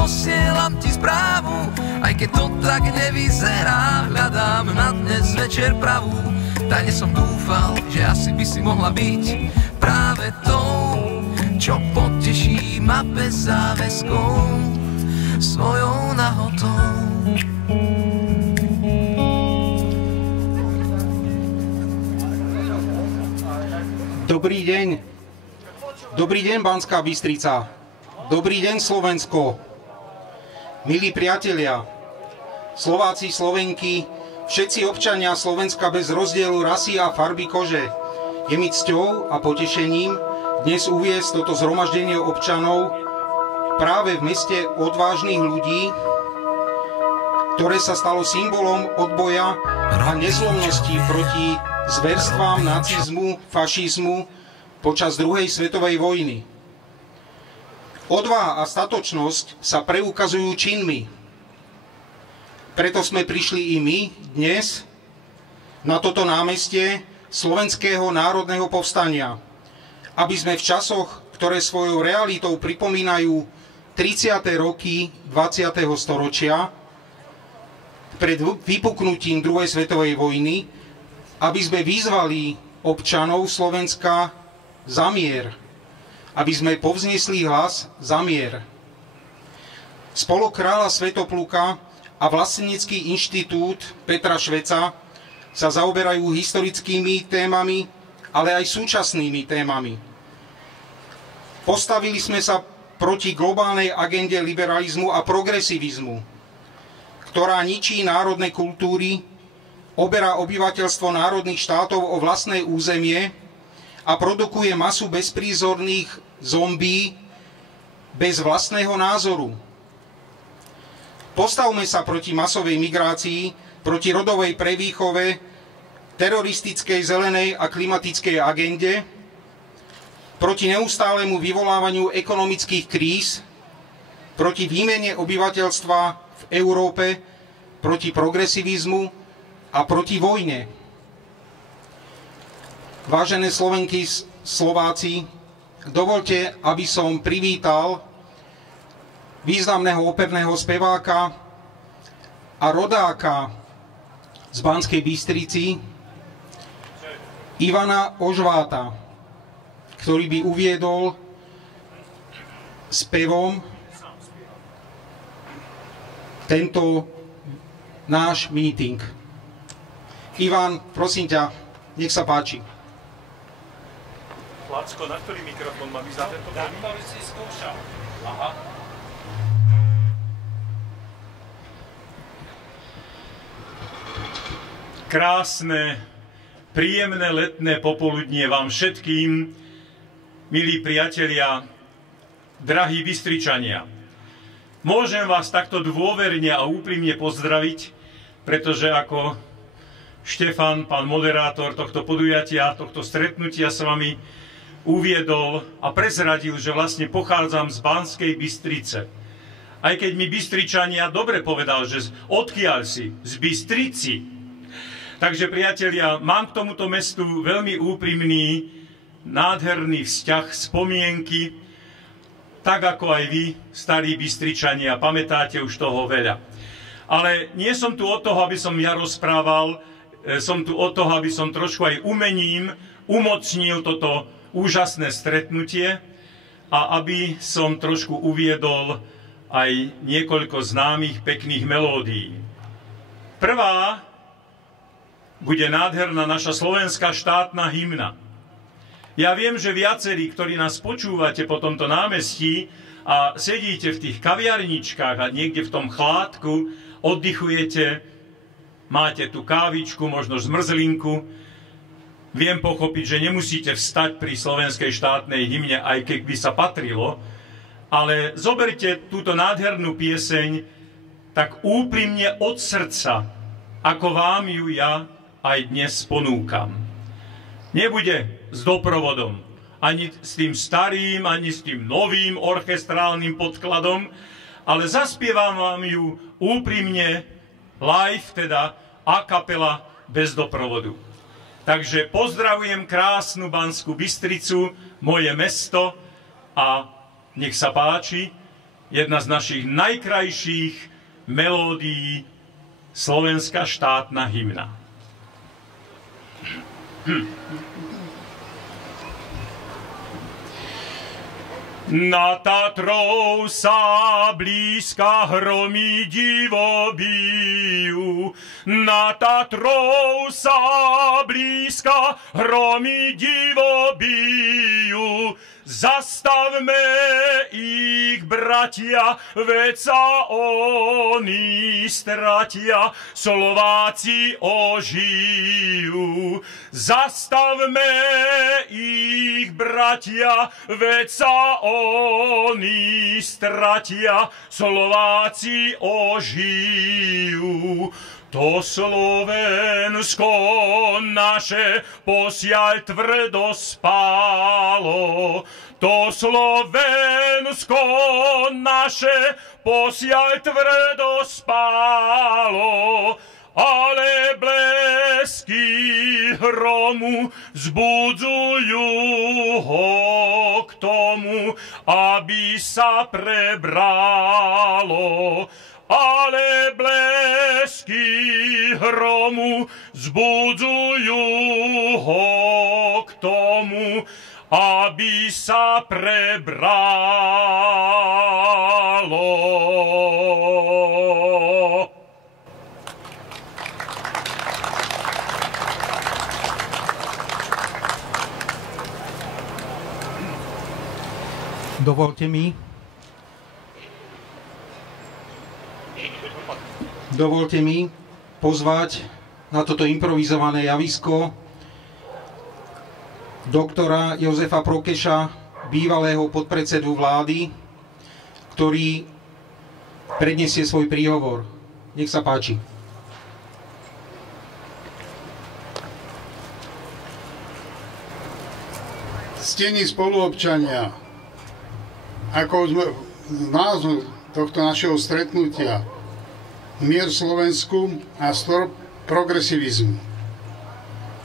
posielam ti správu, aj keď to tak nevyzerá. Hľadám na dnes večer pravú, tajne som dúfal, že asi by si mohla byť práve tou, čo poteší ma bez záväzkov svojou nahotou. Dobrý deň. Dobrý deň, Banská Bystrica. Dobrý deň, Slovensko. Milí priatelia, Slováci, Slovenky, všetci občania Slovenska bez rozdielu rasy a farby kože. Je mi cťou a potešením dnes uviesť toto zhromaždenie občanov práve v meste odvážnych ľudí, ktoré sa stalo symbolom odboja a nezlomnosti proti zverstvám nacizmu, fašizmu počas druhej svetovej vojny. Odvaha a statočnosť sa preukazujú činmi. Preto sme prišli i my dnes na toto námestie Slovenského národného povstania, aby sme v časoch, ktoré svojou realitou pripomínajú 30. roky 20. storočia, pred vypuknutím druhej svetovej vojny, aby sme vyzvali občanov Slovenska za mier, aby sme povznesli hlas za mier. Spolok kráľa Svätopluka a Vlastenecký inštitút Petra Šveca sa zaoberajú historickými témami, ale aj súčasnými témami. Postavili sme sa proti globálnej agende liberalizmu a progresivizmu, ktorá ničí národné kultúry, oberá obyvateľstvo národných štátov o vlastné územie a produkuje masu bezprízorných zombí bez vlastného názoru. Postavme sa proti masovej migrácii, proti rodovej prevýchove, teroristickej zelenej a klimatickej agende, proti neustálemu vyvolávaniu ekonomických kríz, proti výmene obyvateľstva v Európe, proti progresivizmu a proti vojne. Vážené Slovenky, Slováci, dovoľte, aby som privítal významného operného speváka a rodáka z Banskej Bystrici, Ivana Ožváta, ktorý by uviedol spevom tento náš meeting. Ivan, prosím ťa, nech sa páči. Lacko, na ktorý mikrofón mám ísť na tento? Tam, ktorý si skúšal. Aha. Krásne, príjemné letné popoludnie vám všetkým, milí priatelia, drahí Bystričania. Môžem vás takto dôverne a úprimne pozdraviť, pretože ako Štefan, pán moderátor tohto podujatia, tohto stretnutia s vami uviedol a prezradil, že vlastne pochádzam z Banskej Bystrice. Aj keď mi Bystričania dobre povedal, že odkiaľ si? Z Bystrici. Takže priatelia, mám k tomuto mestu veľmi úprimný, nádherný vzťah, spomienky, tak ako aj vy, starí Bystričania, pamätáte už toho veľa. Ale nie som tu od toho, aby som ja rozprával, som tu od toho, aby som trošku aj umením umocnil toto úžasné stretnutie a aby som trošku uviedol aj niekoľko známych pekných melódií. Prvá bude nádherná naša slovenská štátna hymna. Ja viem, že viacerí, ktorí nás počúvate po tomto námestí a sedíte v tých kaviarničkách a niekde v tom chládku, oddychujete, máte tu kávičku, možno zmrzlinku. Viem pochopiť, že nemusíte vstať pri slovenskej štátnej hymne, aj keď by sa patrilo, ale zoberte túto nádhernú pieseň tak úprimne od srdca, ako vám ju ja aj dnes ponúkam. Nebude s doprovodom, ani s tým starým, ani s tým novým orchestrálnym podkladom, ale zaspievam vám ju úprimne, live, teda a capella, bez doprovodu. Takže pozdravujem krásnu Banskú Bystricu, moje mesto, a nech sa páči, jedna z našich najkrajších melódií, slovenská štátna hymna. Nad Tatrou sa blízka hromy divo bijú, nad Tatrou sa blízka hromy divo bijú. Zastavme ich, bratia, veď sa oni stratia, Slováci ožijú. Zastavme ich, bratia, veď sa oni stratia, Slováci ožijú. To Slovensko naše posiaľ tvrdo spálo, to Slovensko naše posiaľ tvrdo spálo, ale blesky hromu vzbudzujú ho k tomu, aby sa prebralo. Ale blesky hromu vzbudzujú ho k tomu, aby sa prebralo. Dovolte mi pozvať na toto improvizované javisko doktora Jozefa Prokeša, bývalého podpredsedu vlády, ktorý predniesie svoj príhovor. Nech sa páči. Ctení spoluobčania, ako sme názov tohto našeho stretnutia, mier v Slovensku a strop progresivizmu.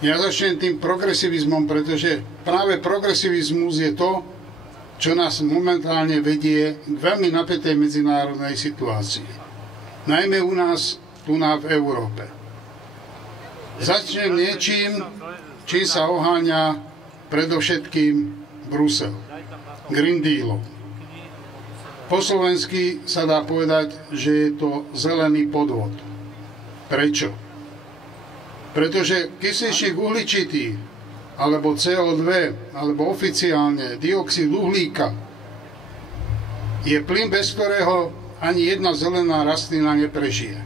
Ja začnem tým progresivizmom, pretože práve progresivizmus je to, čo nás momentálne vedie k veľmi napätej medzinárodnej situácii. Najmä u nás, tu v Európe. Začnem niečím, čím sa oháňa predovšetkým Brusel. Green Dealom. Po slovensky sa dá povedať, že je to zelený podvod. Prečo? Pretože kysličník uhličitý, alebo CO2, alebo oficiálne dioxid uhlíka, je plyn, bez ktorého ani jedna zelená rastlina neprežije.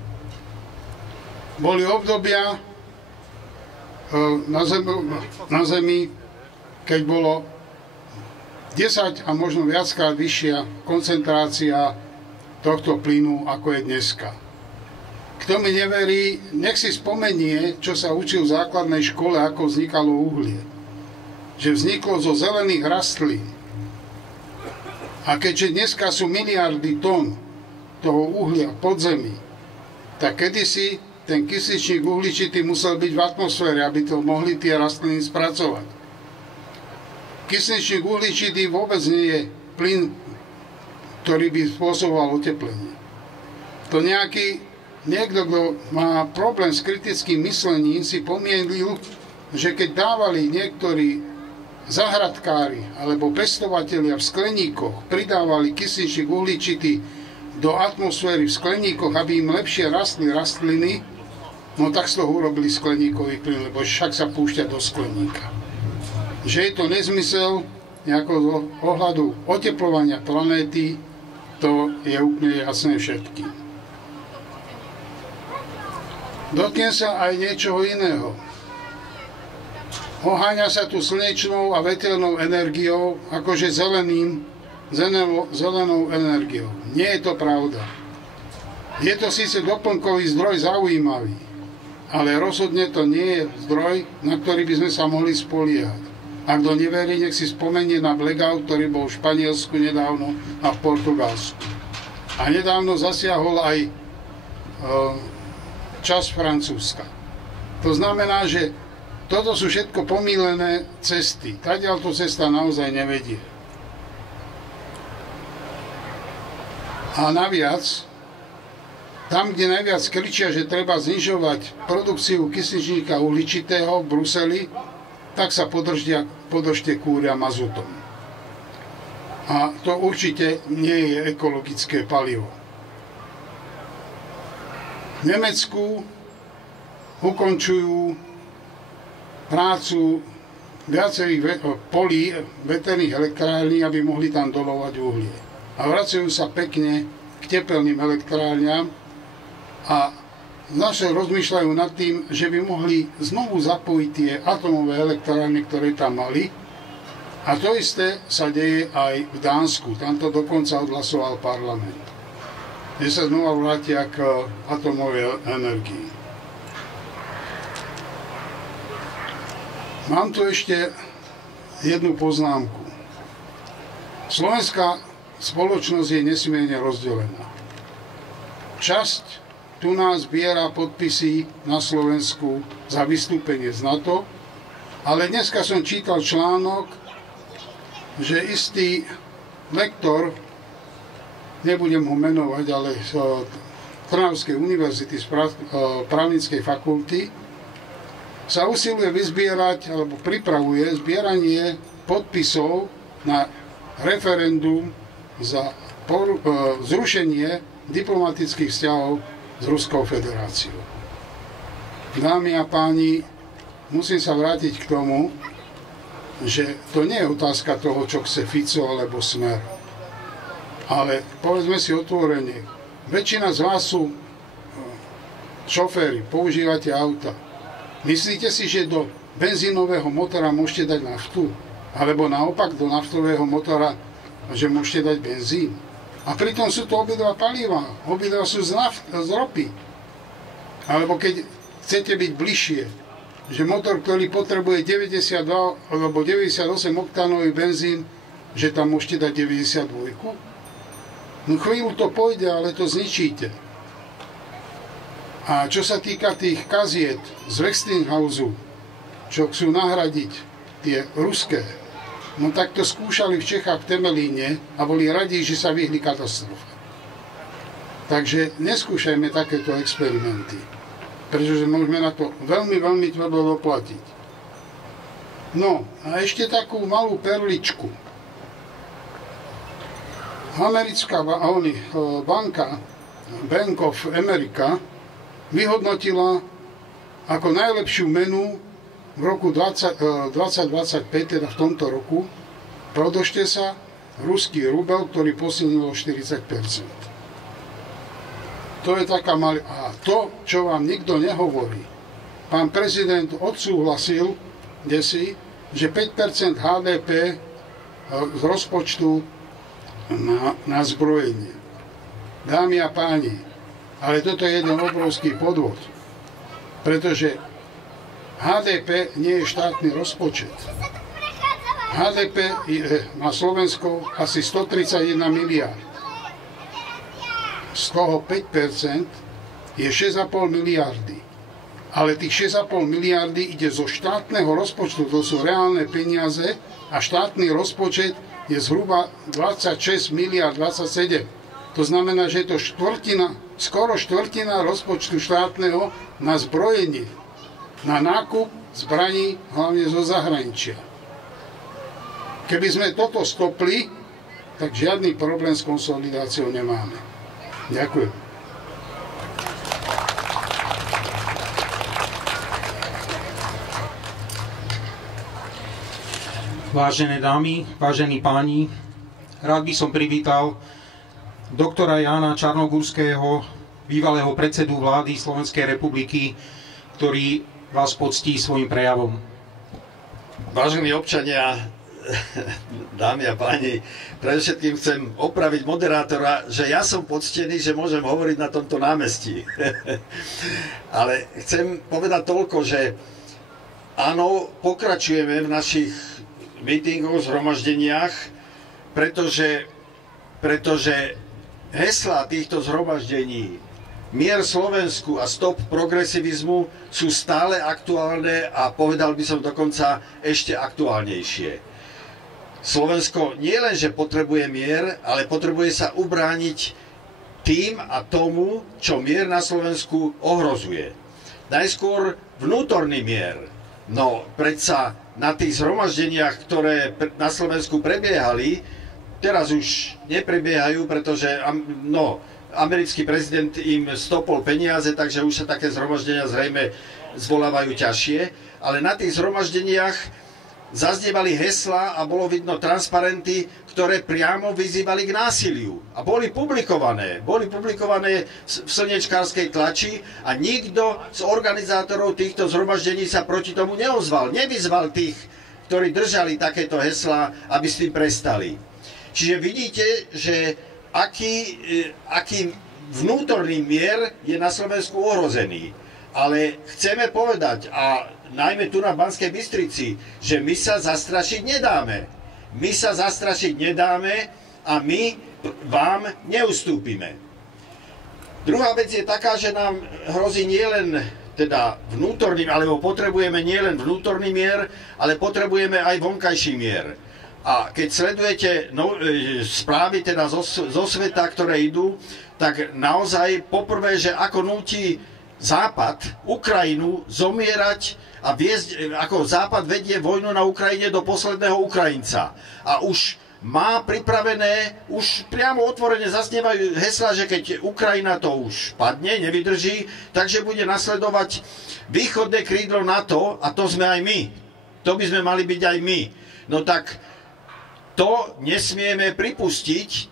Boli obdobia na Zemi, keď bolo 10 a možno viackrát vyššia koncentrácia tohto plynu, ako je dneska. Kto mi neverí, nech si spomenie, čo sa učil v základnej škole, ako vznikalo uhlie. Že vzniklo zo zelených rastlín. A keďže dneska sú miliardy tón toho uhlia v podzemí, tak kedysi ten kysličník uhličitý musel byť v atmosfére, aby to mohli tie rastliny spracovať. Kysličník uhličitý vôbec nie je plyn, ktorý by spôsoboval oteplenie. To niekto, kto má problém s kritickým myslením, si pomienil, že keď dávali niektorí zahradkári alebo pestovatelia v skleníkoch, pridávali kysličník uhličitý do atmosféry v skleníkoch, aby im lepšie rastli rastliny, no tak z toho urobili skleníkový plyn, lebo však sa púšťa do skleníka. Že je to nezmysel nejako z ohľadu oteplovania planéty, to je úplne jasné všetkým. Dotknem sa aj niečoho iného. Oháňa sa tu slnečnou a veternou energiou, akože zelenou energiou. Nie je to pravda. Je to síce doplnkový zdroj zaujímavý, ale rozhodne to nie je zdroj, na ktorý by sme sa mohli spoliehať. A kto neverí, nech si spomenie na blackout, ktorý bol v Španielsku nedávno a v Portugalsku. A nedávno zasiahol aj časť Francúzska. To znamená, že toto sú všetko pomýlené cesty. Tadiaľto cesta naozaj nevedie. A naviac, tam, kde najviac kričia, že treba znižovať produkciu kysličníka uhličitého v Bruseli, tak sa podržte kúria mazutom. A to určite nie je ekologické palivo. V Nemecku ukončujú prácu viacerých polí veterných elektrární, aby mohli tam dolovať uhlie. A vracajú sa pekne k tepelným elektrárňam a naše rozmýšľajú nad tým, že by mohli znovu zapojiť tie atomové elektrárne, ktoré tam mali. A to isté sa deje aj v Dánsku. Tam to dokonca odhlasoval parlament. Kde sa znova vrátia k atomovej energii. Mám tu ešte jednu poznámku. Slovenská spoločnosť je nesmierne rozdelená. Časť tu nás zbiera podpisy na Slovensku za vystúpenie z NATO, ale dneska som čítal článok, že istý lektor, nebudem ho menovať, ale z Trnavskej univerzity, z právnickej fakulty, sa usiluje vyzbierať, alebo pripravuje zbieranie podpisov na referendum za zrušenie diplomatických vzťahov s Ruskou federáciou. Dámy a páni, musím sa vrátiť k tomu, že to nie je otázka toho, čo chce Fico alebo Smer. Ale povedzme si otvorene, väčšina z vás sú šoféri, používate auta. Myslíte si, že do benzínového motora môžete dať naftu? Alebo naopak do naftového motora, že môžete dať benzín? A pritom sú to obidva paliva. Obidva sú z ropy. Alebo keď chcete byť bližšie, že motor, ktorý potrebuje 92 alebo 98 oktánový benzín, že tam môžete dať 92? No chvíľu to pôjde, ale to zničíte. A čo sa týka tých kaziet z Westinghouse, čo chcú nahradiť tie ruské, no tak to skúšali v Čechách v Temelíne a boli radi, že sa vyhli katastrofe. Takže neskúšajme takéto experimenty, pretože môžeme na to veľmi, veľmi tvrdo doplatiť. No a ešte takú malú perličku. Americká banka Bank of America vyhodnotila ako najlepšiu menu v roku 2025, teda v tomto roku, produžte sa, ruský rubel, ktorý posilnil o 40%. To je taká malá... A to, čo vám nikto nehovorí, pán prezident odsúhlasil desi, že 5% HDP z rozpočtu na zbrojenie. Dámy a páni, ale toto je jeden obrovský podvod, pretože HDP nie je štátny rozpočet. HDP na Slovensko asi 131 miliárd. Z toho 5% je 6,5 miliardy. Ale tých 6,5 miliardy ide zo štátneho rozpočtu, to sú reálne peniaze a štátny rozpočet je zhruba 26 miliard 27. To znamená, že je to skoro štvrtina rozpočtu štátneho na zbrojenie, na nákup zbraní, hlavne zo zahraničia. Keby sme toto stopli, tak žiadny problém s konsolidáciou nemáme. Ďakujem. Vážené dámy, vážení páni, rád by som privítal doktora Jána Čarnogórského, bývalého predsedu vlády Slovenskej republiky, ktorý vás poctí svojim prejavom. Vážení občania, dámy a páni, predovšetkým chcem opraviť moderátora, že ja som poctený, že môžem hovoriť na tomto námestí. Ale chcem povedať toľko, že áno, pokračujeme v našich mítingoch, zhromaždeniach, pretože heslá týchto zhromaždení Mier Slovensku a Stop progresivizmu sú stále aktuálne a povedal by som dokonca ešte aktuálnejšie. Slovensko nie len, že potrebuje mier, ale potrebuje sa ubrániť tým a tomu, čo mier na Slovensku ohrozuje. Najskôr vnútorný mier. No, predsa na tých zhromaždeniach, ktoré na Slovensku prebiehali, teraz už neprebiehajú, pretože americký prezident im stopol peniaze, takže už sa také zhromaždenia zrejme zvolávajú ťažšie, ale na tých zhromaždeniach zaznievali heslá a bolo vidno transparenty, ktoré priamo vyzývali k násiliu. A boli publikované v slnečkárskej tlači a nikto z organizátorov týchto zhromaždení sa proti tomu neozval. Nevyzval tých, ktorí držali takéto heslá, aby s tým prestali. Čiže vidíte, že aký vnútorný mier je na Slovensku ohrozený. Ale chceme povedať, a najmä tu na Banskej Bystrici, že my sa zastrašiť nedáme. My sa zastrašiť nedáme a my vám neustúpime. Druhá vec je taká, že nám hrozí nielen teda vnútorný, alebo potrebujeme nielen vnútorný mier, ale potrebujeme aj vonkajší mier. A keď sledujete správy teda zo sveta, ktoré idú, tak naozaj poprvé, že ako núti Západ Ukrajinu zomierať a viesť, ako Západ vedie vojnu na Ukrajine do posledného Ukrajinca. A už má pripravené, už priamo otvorene zasnievajú hesla, že keď Ukrajina to už padne, nevydrží, takže bude nasledovať východné krídlo NATO a to sme aj my. To by sme mali byť aj my. No tak to nesmieme pripustiť,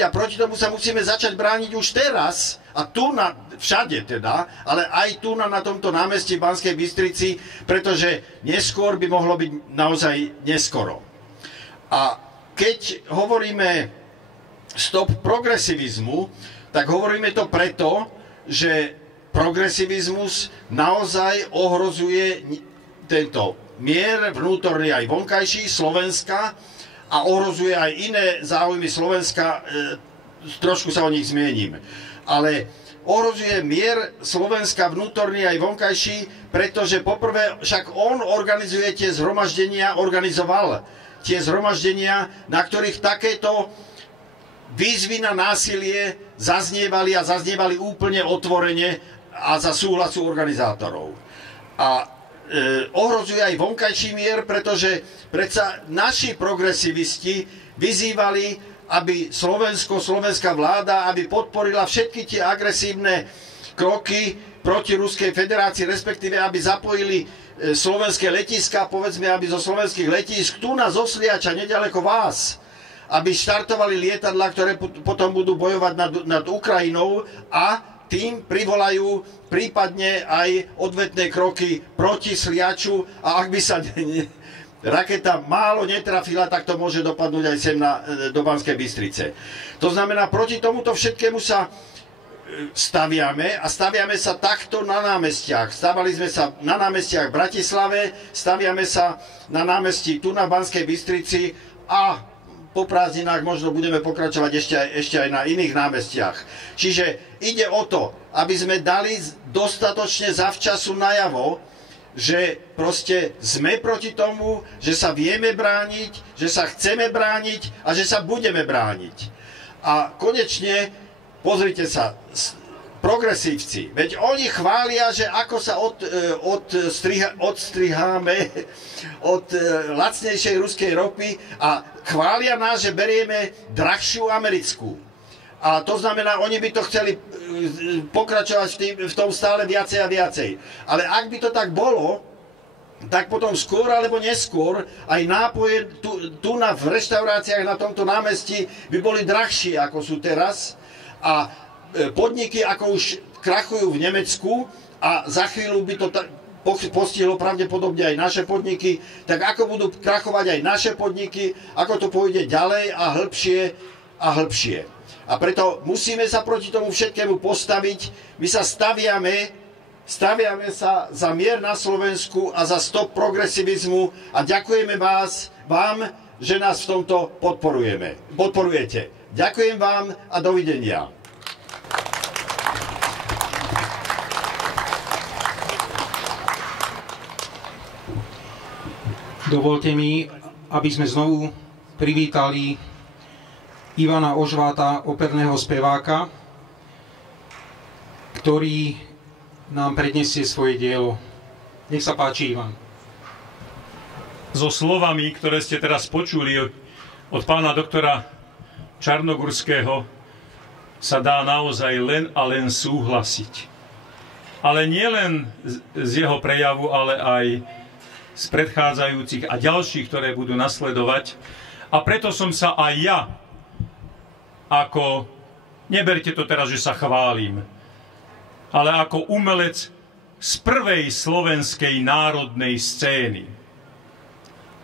a proti tomu sa musíme začať brániť už teraz a tu všade teda, ale aj tu na tomto námestí v Banskej Bystrici, pretože neskôr by mohlo byť naozaj neskoro. A keď hovoríme stop progresivizmu, tak hovoríme to preto, že progresivizmus naozaj ohrozuje tento mier vnútorný aj vonkajší Slovenska a ohrozuje aj iné záujmy Slovenska, trošku sa o nich zmiením. Ale ohrozuje mier Slovenska vnútorný aj vonkajší, pretože poprvé však on organizuje tie zhromaždenia, organizoval tie zhromaždenia, na ktorých takéto výzvy na násilie zaznievali úplne otvorene a za súhlasu organizátorov. A ohrozuje aj vonkajší mier, pretože predsa naši progresivisti vyzývali, aby slovenská vláda, aby podporila všetky tie agresívne kroky proti Ruskej federácii, respektíve aby zapojili slovenské letiská, povedzme, aby zo slovenských letísk tu na Zosliača, nedaleko vás, aby štartovali lietadlá, ktoré potom budú bojovať nad Ukrajinou a tým privolajú prípadne aj odvetné kroky proti Sliaču a ak by sa raketa málo netrafila, tak to môže dopadnúť aj sem do Banskej Bystrice. To znamená, proti tomuto všetkému sa staviame a staviame sa takto na námestiach. Stavali sme sa na námestiach v Bratislave, staviame sa na námestí tu na Banskej Bystrici a po prázdninách možno budeme pokračovať ešte aj na iných námestiach. Čiže ide o to, aby sme dali dostatočne zavčasu najavo, že proste sme proti tomu, že sa vieme brániť, že sa chceme brániť a že sa budeme brániť. A konečne, pozrite sa, progresívci, veď oni chvália, že ako sa odstriháme od lacnejšej ruskej ropy a chvália nás, že berieme drahšiu americkú. A to znamená, oni by to chceli pokračovať v tom stále viacej a viacej. Ale ak by to tak bolo, tak potom skôr alebo neskôr aj nápoje tu v reštauráciách na tomto námestí by boli drahšie, ako sú teraz. A podniky, ako už krachujú v Nemecku a za chvíľu by to postihlo pravdepodobne aj naše podniky, tak ako budú krachovať aj naše podniky, ako to pôjde ďalej a hĺbšie a hĺbšie. A preto musíme sa proti tomu všetkému postaviť. My sa staviame sa za mier na Slovensku a za stop progresivizmu a ďakujeme vám, že nás v tomto podporujete. Ďakujem vám a dovidenia. Dovolte mi, aby sme znovu privítali Ivana Ožváta, operného speváka, ktorý nám predniesie svoje dielo. Nech sa páči, Ivan. So slovami, ktoré ste teraz počuli od pána doktora Čarnogurského, sa dá naozaj len a len súhlasiť. Ale nie len z jeho prejavu, ale aj z predchádzajúcich a ďalších, ktoré budú nasledovať. A preto som sa aj ja, neberte to teraz, že sa chválim, ale ako umelec z prvej slovenskej národnej scény,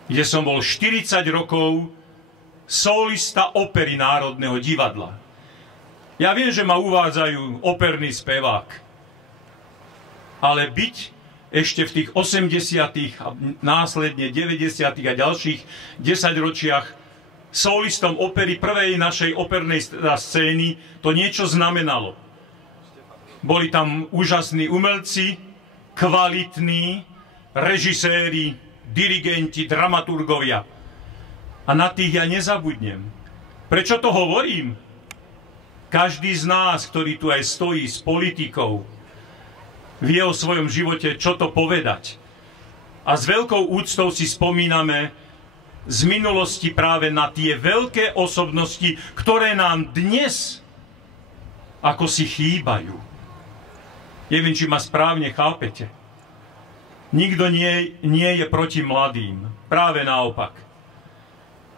kde som bol 40 rokov solista opery Národného divadla. Ja viem, že ma uvádzajú operný spevák, ale byť ešte v tých 80. a následne 90. a ďalších 10 ročiach solistom opery prvej našej opernej scény, to niečo znamenalo. Boli tam úžasní umelci, kvalitní režiséri, dirigenti, dramaturgovia. A na tých ja nezabudnem. Prečo to hovorím? Každý z nás, ktorý tu aj stojí s politikou, vie o svojom živote, čo to povedať. A s veľkou úctou si spomíname z minulosti práve na tie veľké osobnosti, ktoré nám dnes ako si chýbajú. Neviem, či ma správne chápete. Nikto nie je proti mladým. Práve naopak.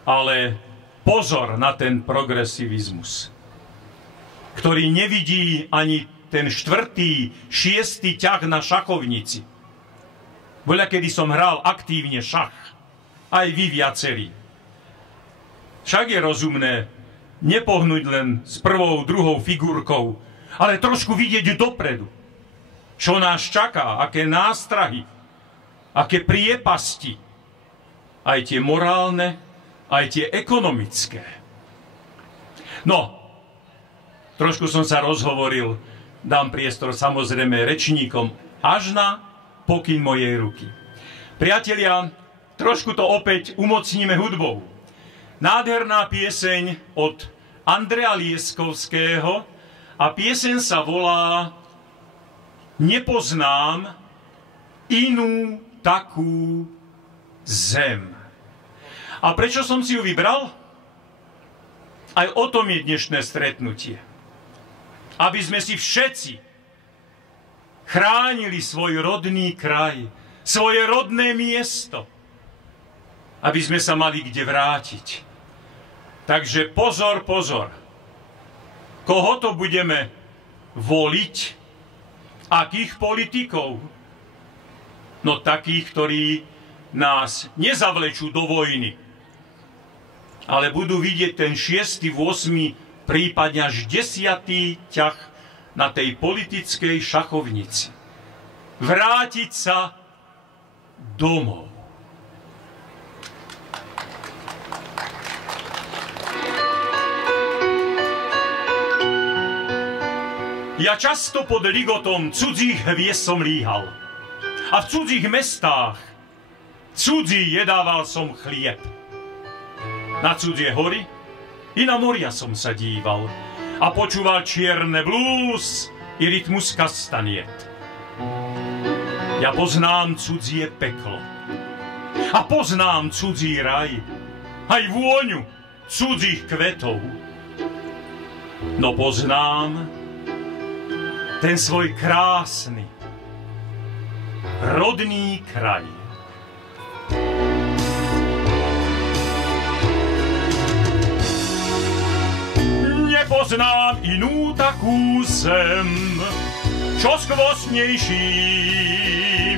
Ale pozor na ten progresivizmus, ktorý nevidí ani ten 4., 6. ťah na šachovnici. Voľakedy som hral aktívne šach. Aj vy viacerí. Však je rozumné nepohnúť len s prvou, druhou figurkou, ale trošku vidieť dopredu. Čo nás čaká, aké nástrahy, aké priepasti. Aj tie morálne, aj tie ekonomické. No, trošku som sa rozhovoril, dám priestor samozrejme rečníkom až na pokyn mojej ruky. Priatelia, trošku to opäť umocníme hudbou. Nádherná pieseň od Andreja Lieskovského a pieseň sa volá Nepoznám inú takú zem. A prečo som si ju vybral? Aj o tom je dnešné stretnutie. Aby sme si všetci chránili svoj rodný kraj, svoje rodné miesto. Aby sme sa mali kde vrátiť. Takže pozor, pozor. Koho to budeme voliť? Akých politikov? No takých, ktorí nás nezavlečú do vojny, ale budú vidieť ten 6., 8., prípadne až 10. ťah na tej politickej šachovnici. Vrátiť sa domov. Ja často pod ligotom cudzích hviezd som líhal. A v cudzích mestách cudzí jedával som chlieb. Na cudzie hory i na moria som sa díval a počúval čierne blues i rytmus kastaniet. Ja poznám cudzie peklo a poznám cudzí raj, aj vôňu cudzích kvetov. No poznám ten svoj krásny, rodný kraj. Nepoznám inú takú zem, čo skvostnejší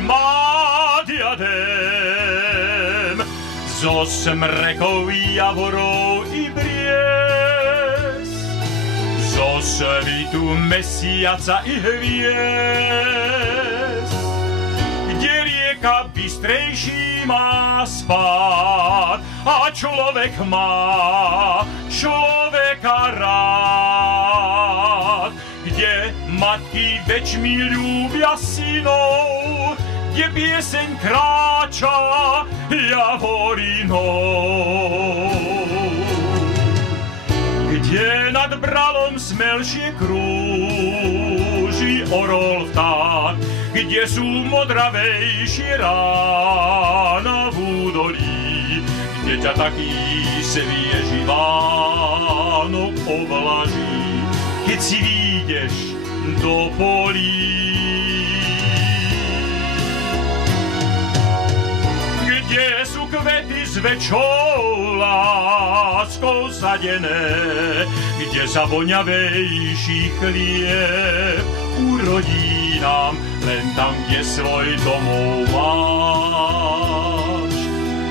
má diadém zo smrekov, javorov i bries, zo svitu mesiaca i hviezd, kde rieka bystrejší má spád a človek má človeka rád, kde matky väčšmi ľúbia synov, kde pieseň kráča javorinou, kde nad bralom smelšie krúži orol vták, kde sú modravejšie rána v údolí, kde ťa taký svieži Vánok oblaží, keď si výjdeš do polí. Kde sú kvety s väčšou láskou sadené, kde sa voňavejší chlieb urodí nám, len tam, kde svoj domov máš.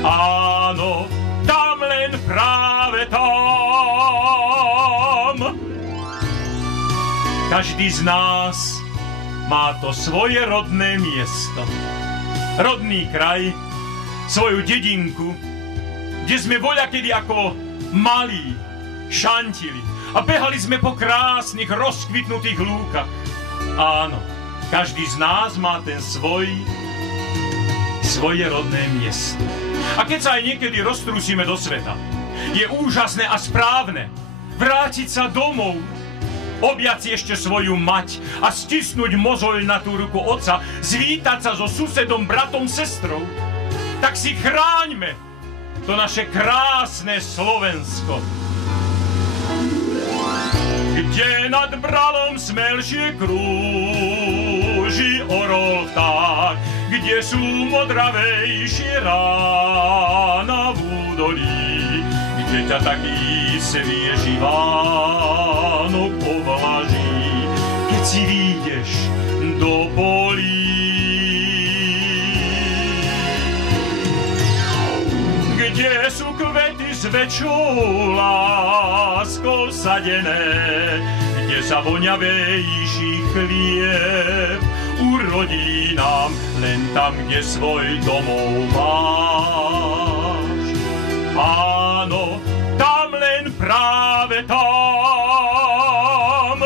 Áno, tam len práve tam. Každý z nás má to svoje rodné miesto, rodný kraj, svoju dedinku, kde sme voľakedy ako malí šantili a behali sme po krásnych, rozkvitnutých lúkach. Áno, každý z nás má ten svoje rodné miesto. A keď sa aj niekedy roztrúsime do sveta, je úžasné a správne vrátiť sa domov, objať si ešte svoju mať a stisnúť mozoľ na tú ruku otca, zvítať sa so susedom, bratom, sestrou. Tak si chráňme to naše krásne Slovensko. Kde nad bralom smelšie krúži orol vták, kde sú modravejšie rána v údolí, kde ťa taký svieži Vánok oblaží, keď si výjdeš do polí. Kde sú kvety s väčšou láskou sadené, kde sa voňavejší chlieb urodí nám, len tam, kde svoj domov máš. Áno, tam len práve tam.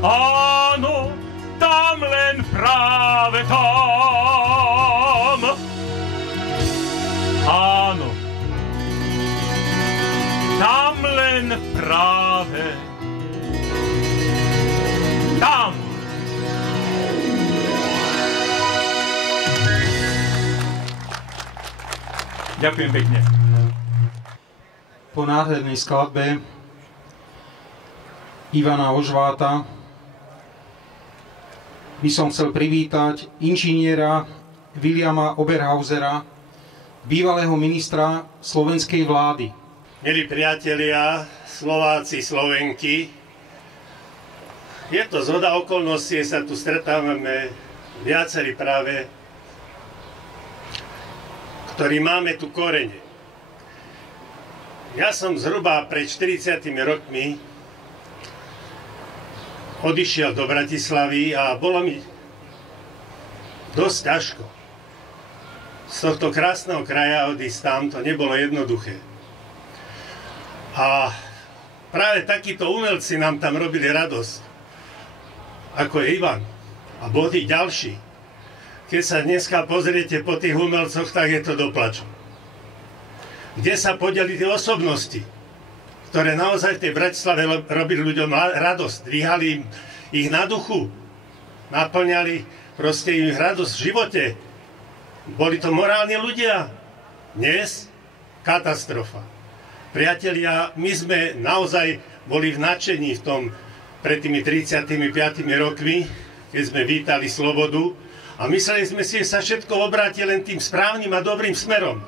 Áno, tam len práve tam. Áno, tam len práve tam. Ďakujem pekne. Po nádhernej skladbe Ivana Ožváta by som chcel privítať inžiniera Williama Oberhausera, bývalého ministra slovenskej vlády. Milí priatelia, Slováci, Slovenky, je to zhoda okolností, sa tu stretávame viacerí práve, ktorí máme tu korene. Ja som zhruba pred 40 rokmi odišiel do Bratislavy a bolo mi dosť ťažko. Z tohto krásneho kraja odísť tam, to nebolo jednoduché. A práve takíto umelci nám tam robili radosť, ako je Ivan a boli ďalší. Keď sa dneska pozriete po tých umelcoch, tak je to do plaču. Kde sa podeli tie osobnosti, ktoré naozaj v tej Bratislave robili ľuďom radosť, dvíhali ich na duchu, naplňali proste im radosť v živote. Boli to morálni ľudia. Dnes katastrofa. Priatelia, my sme naozaj boli v nadšení v tom pred tými 35 rokmi, keď sme vítali slobodu a mysleli sme si, že sa všetko obráti len tým správnym a dobrým smerom.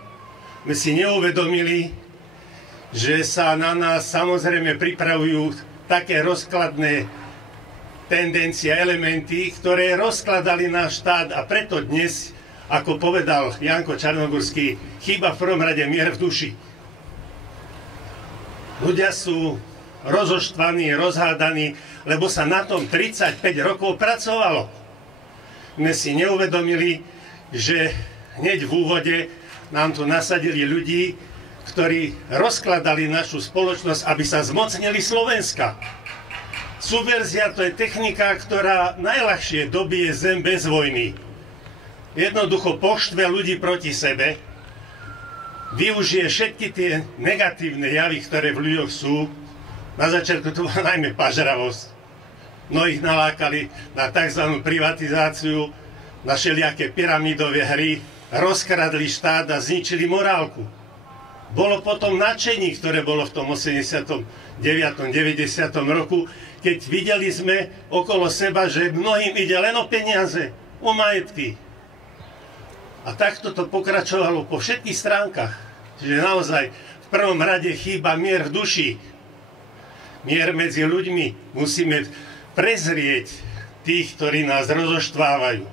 My si neuvedomili, že sa na nás samozrejme pripravujú také rozkladné tendencie, elementy, ktoré rozkladali náš štát a preto dnes, ako povedal Janko Čarnogurský, chýba v prvom rade mier v duši. Ľudia sú rozoštvaní, rozhádaní, lebo sa na tom 35 rokov pracovalo. My si neuvedomili, že hneď v úvode nám tu nasadili ľudí, ktorí rozkladali našu spoločnosť, aby sa zmocnili Slovenska. Subverzia to je technika, ktorá najľahšie dobije zem bez vojny. Jednoducho poštve ľudí proti sebe, využije všetky tie negatívne javy, ktoré v ľuďoch sú Na začiatku to bola najmä pažravosť. Mnohých nalákali na tzv. Privatizáciu, na všelijaké pyramidové hry, rozkradli štát a zničili morálku. Bolo potom nadšení, ktoré bolo v tom 89. 90. roku, keď videli sme okolo seba, že mnohým ide len o peniaze, o majetky. A takto to pokračovalo po všetkých stránkach. Čiže naozaj v prvom rade chýba mier v duši. Mier medzi ľuďmi. Musíme prezrieť tých, ktorí nás rozoštvávajú.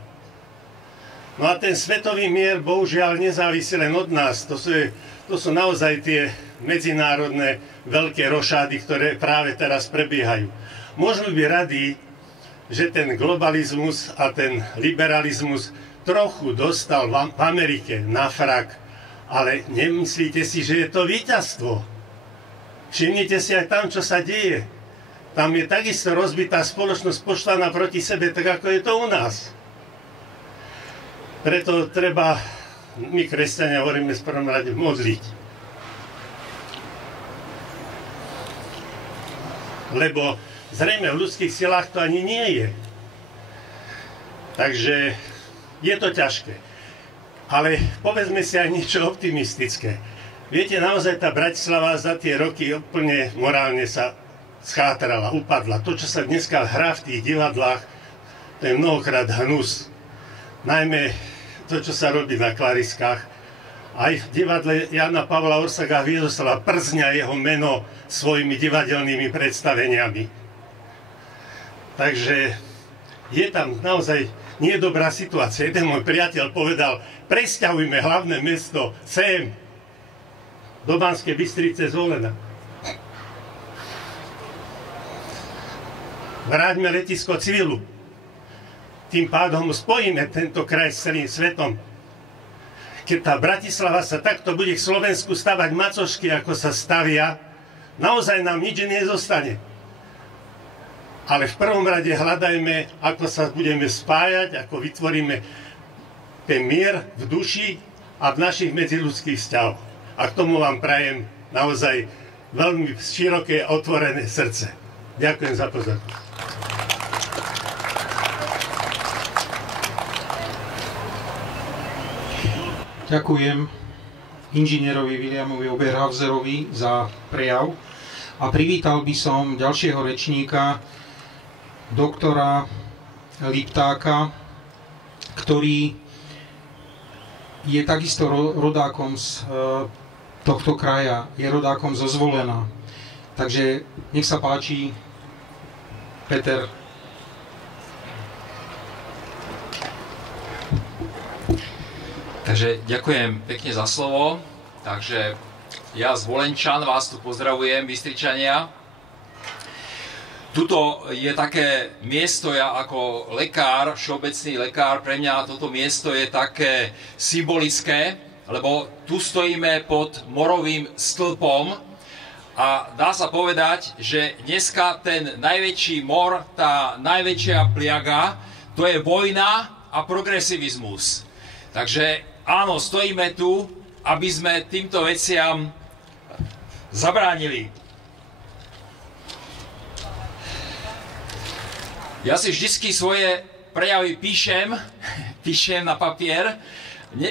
No a ten svetový mier bohužiaľ nezávisí len od nás. To sú naozaj tie medzinárodné veľké rošády, ktoré práve teraz prebiehajú. Môžeme byť radi, že ten globalizmus a ten liberalizmus trochu dostal v Amerike na frak, ale nemyslíte si, že je to víťazstvo. Všimnite si aj tam, čo sa deje. Tam je takisto rozbitá spoločnosť poštvaná proti sebe, tak ako je to u nás. Preto treba, my kresťania hovoríme v prvom rade, modliť. Lebo zrejme v ľudských silách to ani nie je. Takže je to ťažké. Ale povedzme si aj niečo optimistické. Viete, naozaj tá Bratislava za tie roky úplne morálne sa schátrala, upadla. To, čo sa dneska hrá v tých divadlách, to je mnohokrát hnus. Najmä to, čo sa robí na klariskách. Aj v divadle Jana Pavla Orsaga Hviezoslava przňa jeho meno svojimi divadelnými predstaveniami. Takže je tam naozaj nie je dobrá situácia. Jeden môj priateľ povedal, presťahujme hlavné mesto sem, do Banskej Bystrice z Olena. Vráťme letisko civilu. Tým pádom spojíme tento kraj s celým svetom. Keď tá Bratislava sa takto bude k Slovensku stavať macošky, ako sa stavia, naozaj nám nič nezostane. Ale v prvom rade hľadajme, ako sa budeme spájať, ako vytvoríme ten mier v duši a v našich medziľudských vzťahoch. A k tomu vám prajem naozaj veľmi široké, otvorené srdce. Ďakujem za pozornosť. Ďakujem inžinierovi Williamovi Oberhauserovi za prejav a privítal by som ďalšieho rečníka, doktora Liptáka, ktorý je takisto rodákom z tohto kraja, je rodákom zo Zvolena. Takže nech sa páči, Peter. Takže ďakujem pekne za slovo. Takže ja z Volenčan vás tu pozdravujem, Bystričania. Tuto je také miesto, ja ako lekár, všeobecný lekár, pre mňa toto miesto je také symbolické, lebo tu stojíme pod morovým stĺpom a dá sa povedať, že dneska ten najväčší mor, tá najväčšia pliaga, to je vojna a progresivizmus. Takže áno, stojíme tu, aby sme týmto veciam zabránili. Ja si vždycky svoje prejavy píšem na papier,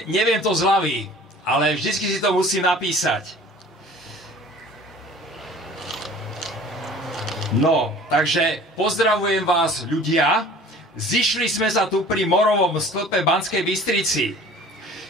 neviem to z hlavy, ale vždycky si to musím napísať. No, takže pozdravujem vás ľudia. Zišli sme sa tu pri morovom stĺpe Banskej Bystrici.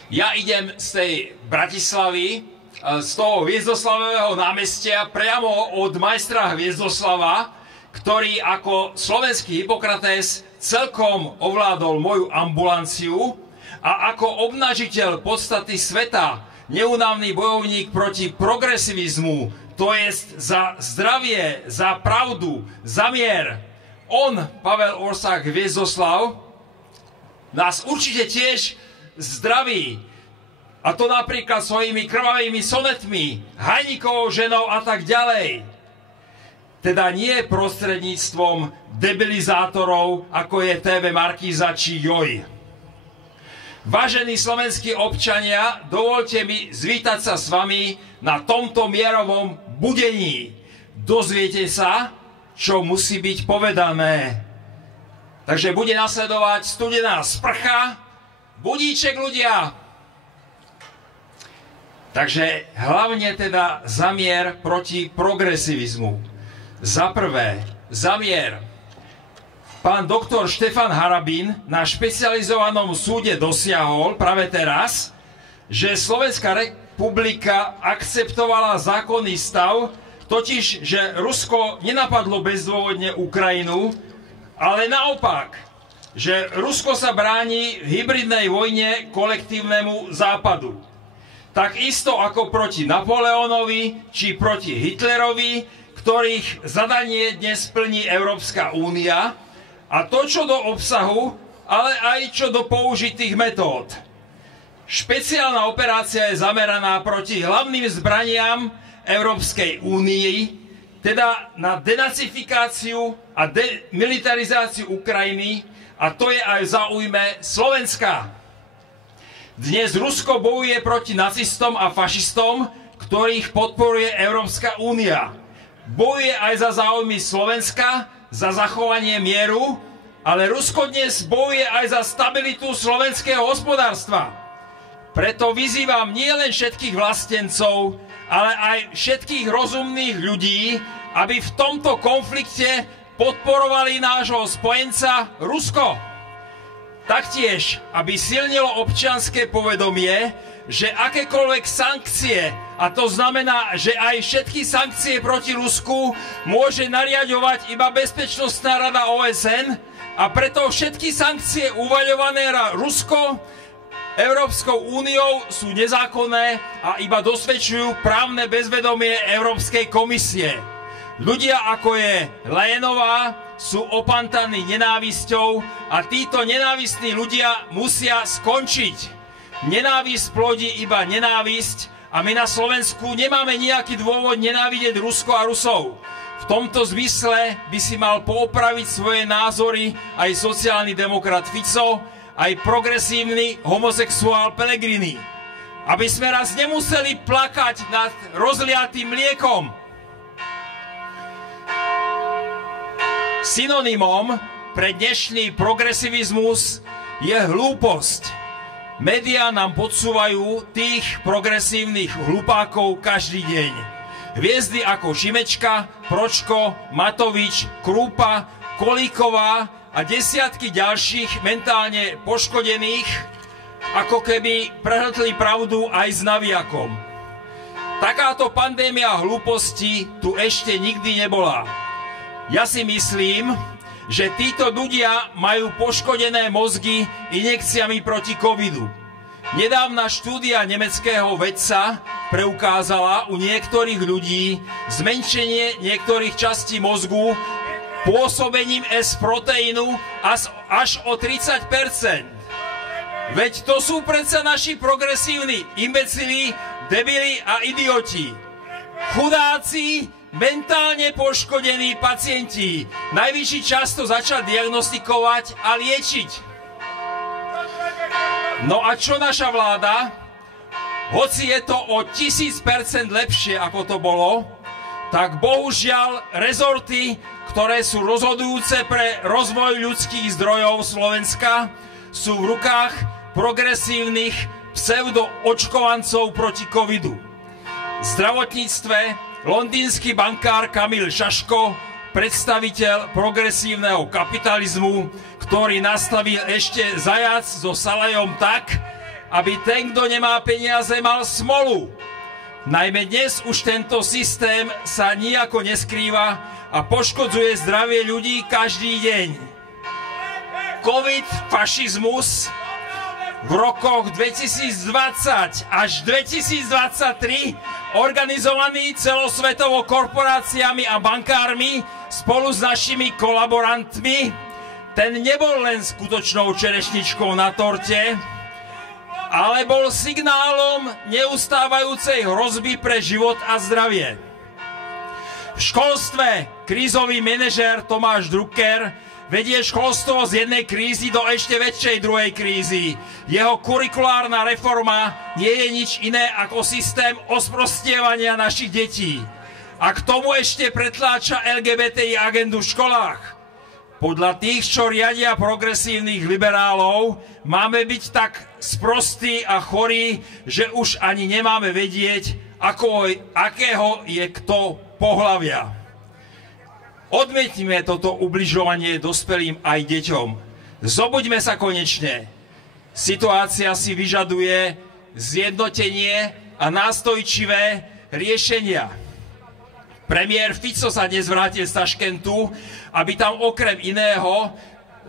Ja idem z tej Bratislavy, z toho Hviezdoslavového námestia, priamo od majstra Hviezdoslava, ktorý ako slovenský Hippokrates celkom ovládol moju ambulanciu a ako obnažiteľ podstaty sveta, neúnavný bojovník proti progresivizmu, to jest za zdravie, za pravdu, za mier. On, Pavel Orsák Hviezdoslav, nás určite tiež zdraví. A to napríklad svojimi krvavými sonetmi, Hajníkovou ženou a tak ďalej. Teda nie prostredníctvom debilizátorov, ako je TV Markíza či Joj. Vážení slovenskí občania, dovolte mi zvítať sa s vami na tomto mierovom budení. dozviete sa, čo musí byť povedané. Takže bude nasledovať studená sprcha, budíček ľudia. Takže hlavne teda zamier proti progresivizmu. Za prvé, zamier. Pán doktor Štefan Harabin na špecializovanom súde dosiahol práve teraz, že Slovenská republika akceptovala zákonný stav, totiž, že Rusko nenapadlo bezdôvodne Ukrajinu, ale naopak, že Rusko sa bráni v hybridnej vojne kolektívnemu západu. Tak isto ako proti Napoleónovi či proti Hitlerovi, ktorých zadanie dnes plní Európska únia, a to čo do obsahu, ale aj čo do použitých metód. Špeciálna operácia je zameraná proti hlavným zbraniam Európskej únii, teda na denacifikáciu a demilitarizáciu Ukrajiny, a to je aj v záujme Slovenska. Dnes Rusko bojuje proti nacistom a fašistom, ktorých podporuje Európska únia. Bojuje aj za záujmy Slovenska, za zachovanie mieru, ale Rusko dnes bojuje aj za stabilitu slovenského hospodárstva. Preto vyzývam nielen všetkých vlastencov, ale aj všetkých rozumných ľudí, aby v tomto konflikte podporovali nášho spojenca Rusko. Taktiež, aby silnilo občianske povedomie, že akékoľvek sankcie, a to znamená, že aj všetky sankcie proti Rusku môže nariaďovať iba Bezpečnostná rada OSN, a preto všetky sankcie uvaľované na Rusko Európskou úniou sú nezákonné a iba dosvedčujú právne bezvedomie Európskej komisie. Ľudia ako je Lejenová sú opantaní nenávisťou a títo nenávistní ľudia musia skončiť. Nenávisť plodí iba nenávisť a my na Slovensku nemáme nejaký dôvod nenávidieť Rusko a Rusov. V tomto zmysle by si mal poopraviť svoje názory aj sociálny demokrat Fico, aj progresívny homosexuál Pellegrini. Aby sme raz nemuseli plakať nad rozliatým mliekom. Synonymom pre dnešný progresivizmus je hlúposť. Médiá nám podsúvajú tých progresívnych hlupákov každý deň. Hviezdy ako Šimečka, Pročko, Matovič, Krúpa, Kolíková a desiatky ďalších mentálne poškodených, ako keby prehltli pravdu aj s navijakom. Takáto pandémia hlúposti tu ešte nikdy nebola. Ja si myslím, že títo ľudia majú poškodené mozgy injekciami proti covidu. Nedávna štúdia nemeckého vedca preukázala u niektorých ľudí zmenšenie niektorých častí mozgu pôsobením S-proteínu až o 30%. Veď to sú predsa naši progresívni imbecili, debili a idioti. Chudáci, mentálne poškodení pacienti. Najvyšší čas to začať diagnostikovať a liečiť. No a čo naša vláda? Hoci je to o 1000% lepšie, ako to bolo, tak bohužiaľ rezorty, ktoré sú rozhodujúce pre rozvoj ľudských zdrojov Slovenska, sú v rukách progresívnych pseudoočkovancov proti covidu. V zdravotníctve londýnsky bankár Kamil Šaško, predstaviteľ progresívneho kapitalizmu, ktorý nastavil ešte zajac so salajom tak, aby ten, kto nemá peniaze, mal smolu. Najmä dnes už tento systém sa nijako neskrýva a poškodzuje zdravie ľudí každý deň. Covid, fašizmus v rokoch 2020 až 2023 organizovaný celosvetovo korporáciami a bankármi spolu s našimi kolaborantmi, ten nebol len skutočnou čerešničkou na torte, ale bol signálom neustávajúcej hrozby pre život a zdravie. V školstve krízový manažér Tomáš Drucker vedie školstvo z jednej krízy do ešte väčšej druhej krízy. Jeho kurikulárna reforma nie je nič iné ako systém osprostievania našich detí. A k tomu ešte pretláča LGBTI agendu v školách. Podľa tých, čo riadia progresívnych liberálov, máme byť tak sprostí a chorí, že už ani nemáme vedieť, akého je kto pohlavia. Odmietime toto ubližovanie dospelým aj deťom. Zobuďme sa konečne. Situácia si vyžaduje zjednotenie a nástojčivé riešenia. Premiér Fico sa dnes vrátil z Taškentu, aby tam okrem iného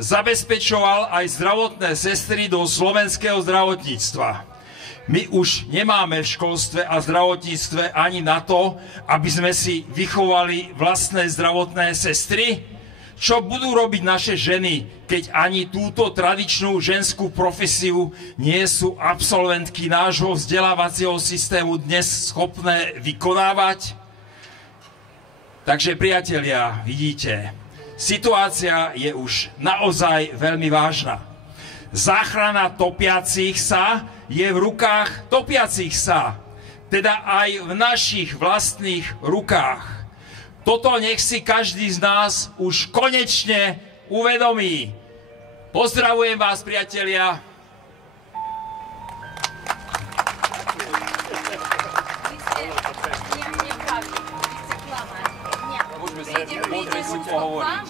zabezpečoval aj zdravotné sestry do slovenského zdravotníctva. My už nemáme v školstve a zdravotníctve ani na to, aby sme si vychovali vlastné zdravotné sestry. Čo budú robiť naše ženy, keď ani túto tradičnú ženskú profesiu nie sú absolventky nášho vzdelávacieho systému dnes schopné vykonávať? Takže, priatelia, vidíte, situácia je už naozaj veľmi vážna. Záchrana topiacich sa je v rukách topiacich sa, teda aj v našich vlastných rukách. Toto nech si každý z nás už konečne uvedomí. Pozdravujem vás, priatelia. Môžeme si pohovoriť.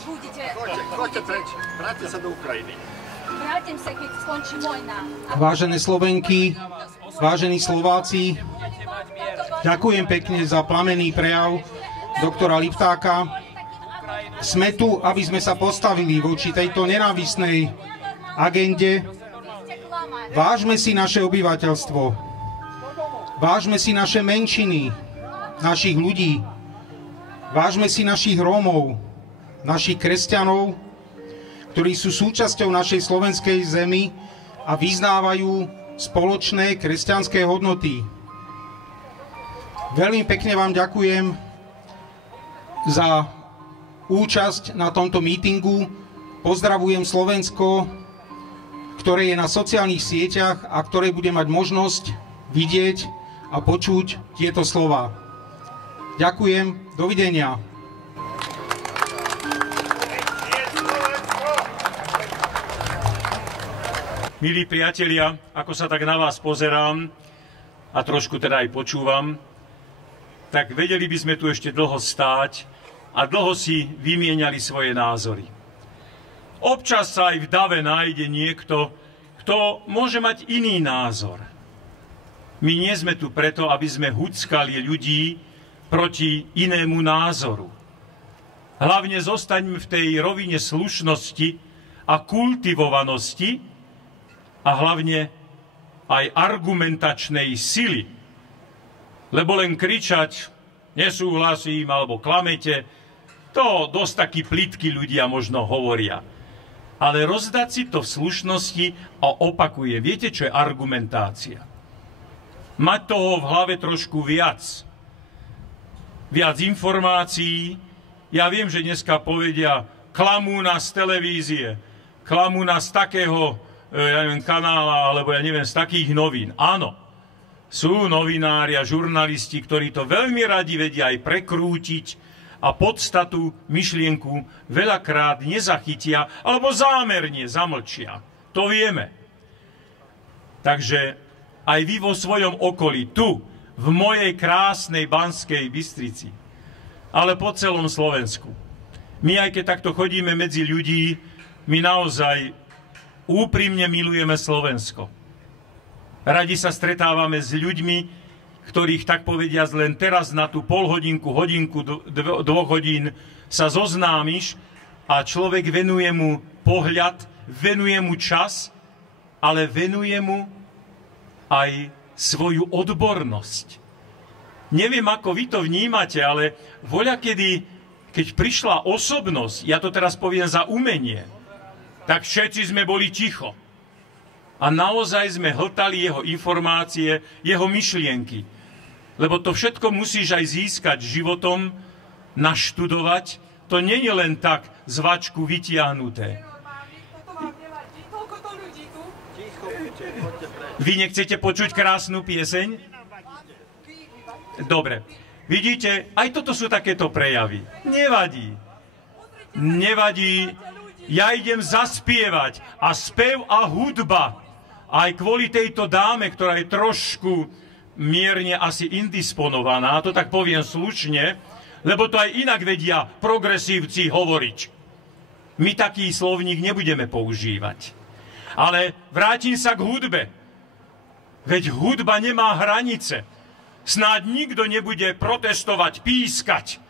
Choďte preč, vráťte sa do Ukrajiny. Vrátim sa, keď skončí vojna. Vážené Slovenky, vážení Slováci, ďakujem pekne za plamenný prejav doktora Liptáka. Sme tu, aby sme sa postavili voči tejto nenávistnej agende. Vážme si naše obyvateľstvo. Vážme si naše menšiny, našich ľudí. Vážme si našich Rómov, našich kresťanov, ktorí sú súčasťou našej slovenskej zemi a vyznávajú spoločné kresťanské hodnoty. Veľmi pekne vám ďakujem za účasť na tomto mítingu. Pozdravujem Slovensko, ktoré je na sociálnych sieťach a ktoré bude mať možnosť vidieť a počuť tieto slova. Ďakujem, dovidenia. Milí priatelia, ako sa tak na vás pozerám a trošku teda aj počúvam, tak vedeli by sme tu ešte dlho stáť a dlho si vymieniali svoje názory. Občas sa aj v dave nájde niekto, kto môže mať iný názor. My nie sme tu preto, aby sme huckali ľudí proti inému názoru. Hlavne zostaňme v tej rovine slušnosti a kultivovanosti a hlavne aj argumentačnej sily. Lebo len kričať nesúhlasím alebo klamete, to dosť takí plitky ľudia možno hovoria. Ale rozdať si to v slušnosti a opakuje. Viete, čo je argumentácia? Mať toho v hlave trošku viac informácií. Ja viem, že dneska povedia, klamú nás z televízie, klamú nás z takého kanála, alebo ja neviem, z takých novín. Áno, sú novinári a žurnalisti, ktorí to veľmi radi vedia aj prekrútiť a podstatu, myšlienku veľakrát nezachytia, alebo zámerne zamlčia. To vieme. Takže aj vy vo svojom okolí, tu, v mojej krásnej Banskej Bystrici, ale po celom Slovensku. My, aj keď takto chodíme medzi ľudí, my naozaj úprimne milujeme Slovensko. Radi sa stretávame s ľuďmi, ktorých tak povediac len teraz na tú polhodinku, hodinku, 2 hodín sa zoznámiš a človek venuje mu pohľad, venuje mu čas, ale venuje mu aj svoju odbornosť. Neviem, ako vy to vnímate, ale voľakedy, keď prišla osobnosť, ja to teraz poviem za umenie, tak všetci sme boli ticho. A naozaj sme hltali jeho informácie, jeho myšlienky. Lebo to všetko musíš aj získať životom, naštudovať. To nie je len tak z vačku vytiahnuté. Vy nechcete počuť krásnu pieseň? Dobre. Vidíte, aj toto sú takéto prejavy. Nevadí. Nevadí. Ja idem zaspievať. A spev a hudba, aj kvôli tejto dáme, ktorá je trošku mierne asi indisponovaná, to tak poviem slušne, lebo to aj inak vedia progresívci hovoriť. My taký slovník nebudeme používať. Ale vrátim sa k hudbe. Veď hudba nemá hranice. Snáď nikto nebude protestovať, pískať.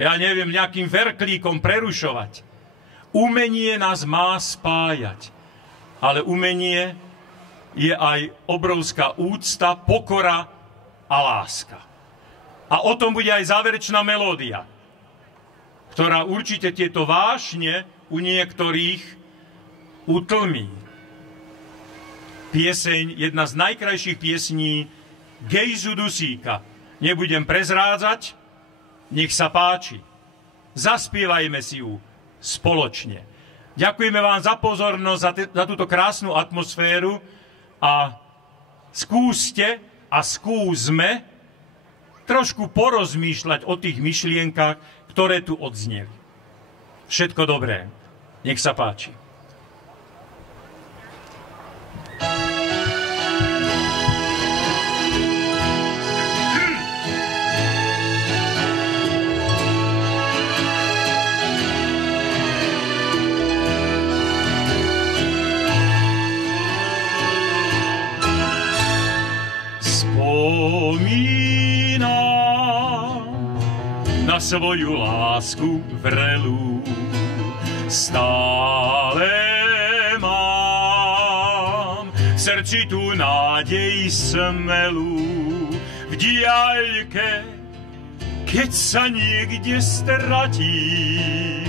Ja neviem, nejakým verklíkom prerušovať. Umenie nás má spájať. Ale umenie je aj obrovská úcta, pokora a láska. A o tom bude aj záverečná melódia, ktorá určite tieto vášne u niektorých utlmí. Pieseň, jedna z najkrajších piesní Gejzu Dusíka. Nebudem prezrádzať, nech sa páči. Zaspievajme si ju spoločne. Ďakujeme vám za pozornosť, za túto krásnu atmosféru a skúste a skúsme trošku porozmýšľať o tých myšlienkach, ktoré tu odzneli. Všetko dobré. Nech sa páči. Na svoju lásku vrelú stále mám v srdci tú nádej smelú v diaľke, keď sa niekde stratím,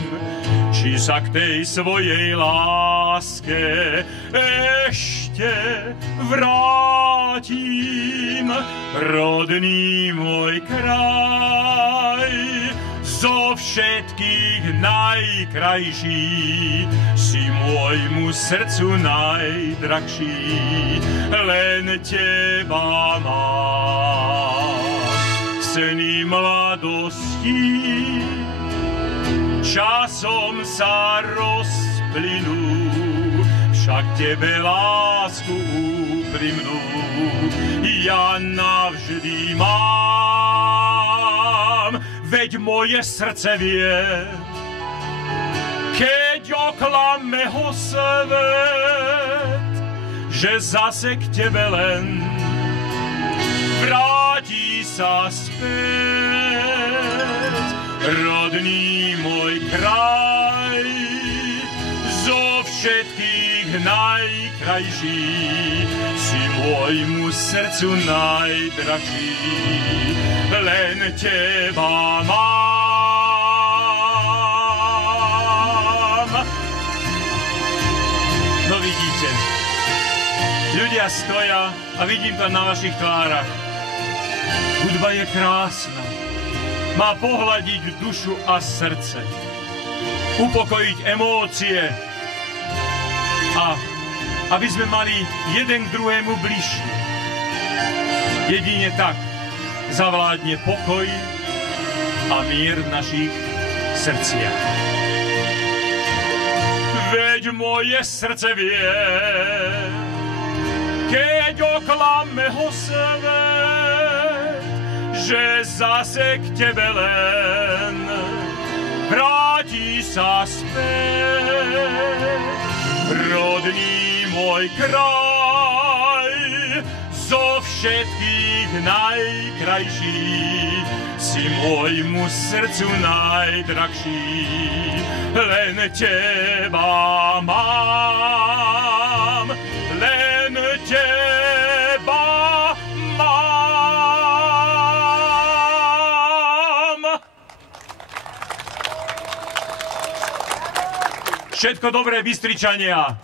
či sa k tej svojej láske ešte vrátim. Rodný môj kraj, zo všetkých najkrajší, si môjmu srdcu najdrahší, len teba mám. Sny mladosti časom sa rozplynú, však tebe lásku úprimnú ja navždy mám. Veď moje srdce vie, keď oklame ho svet, že zase k tebe len vráti sa späť. Rodný môj kraj, zo všetkých najkrajší, si môjmu srdcu najdrahší, len teba mám. No vidíte, ľudia stoja a vidím to na vašich tvárach. Hudba je krásna. Má pohľadiť dušu a srdce, upokojiť emócie a aby sme mali jeden k druhému bližšie. Jedine tak zavládne pokoj a mier v našich srdciach. Veď moje srdce vie, keď oklame ho svet, že zase k tebe len vráti sa späť. Rodný môj kraj, zo všetkých najkrajší, si môjmu srdcu najdrahší, len teba mám, len teba mám. Všetko dobré, Bystričania.